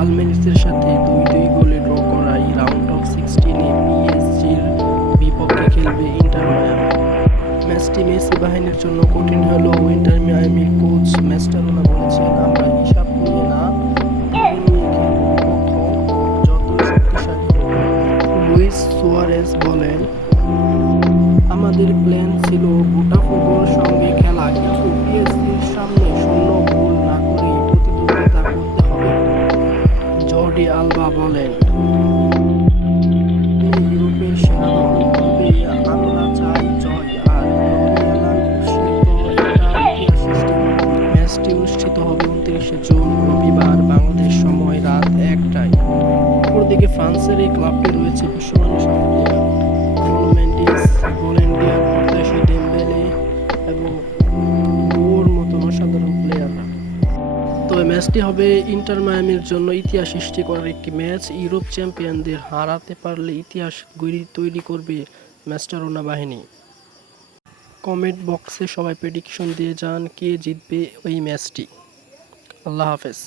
আলমেরিসের সাথে ২-২ গোলে ড্র করায় রাউন্ড অফ 16-এ পিএসজির বিপক্ষে খেলবে ইন্টার মায়ামি। ম্যাচটি মেসি বাহিনীর জন্য কঠিন হলেও ইন্টার মায়ামির কোচ মাস্টারোনা বলেছেন, আমরা হিসাব নিয়ে না, টিম নিয়ে খেলব, বিপক্ষ যতই শক্তিশালী হোক। লুইস সুয়ারেজ বলেন, আমাদের প্ল্যান ছিল বোটাফোগোর সঙ্গে খেলা, কিন্তু পিএসজির সামনে শূন্য গোল না করেই প্রতিদ্বন্দ্বিতা করতে হবে। জর্ডি আলবা বলেন, ইউরোপের সেরা দল, তবে আমরা চাই জয় আর লরিয়ানা নিশ্চিত এটা ইতিহাস সৃষ্টি করবে। ম্যাচটি অনুষ্ঠিত হবে ২৯শে জুন রবিবার বাংলাদেশ সময় রাত ১টায়। অপরদিকে ফ্রান্সের এই ক্লাবটি রয়েছে বিশ্বমানের সব প্লেয়ার, নুনো মেন্ডিস, ভলেন্টিয়ার, প্রত্যাশী ডেম্বেলে এবং ওর মতন অসাধারণ প্লেয়াররা। তবে ম্যাচটি হবে ইন্টার মায়ামির জন্য ইতিহাস সৃষ্টি করার একটি ম্যাচ। ইউরোপ চ্যাম্পিয়নদের হারাতে পারলে ইতিহাস তৈরি করবে মাস্টারোনা বাহিনী। কমেন্ট বক্সে সবাই প্রেডিকশন দিয়ে যান কে জিতবে ওই ম্যাচটি। আল্লাহ হাফেজ।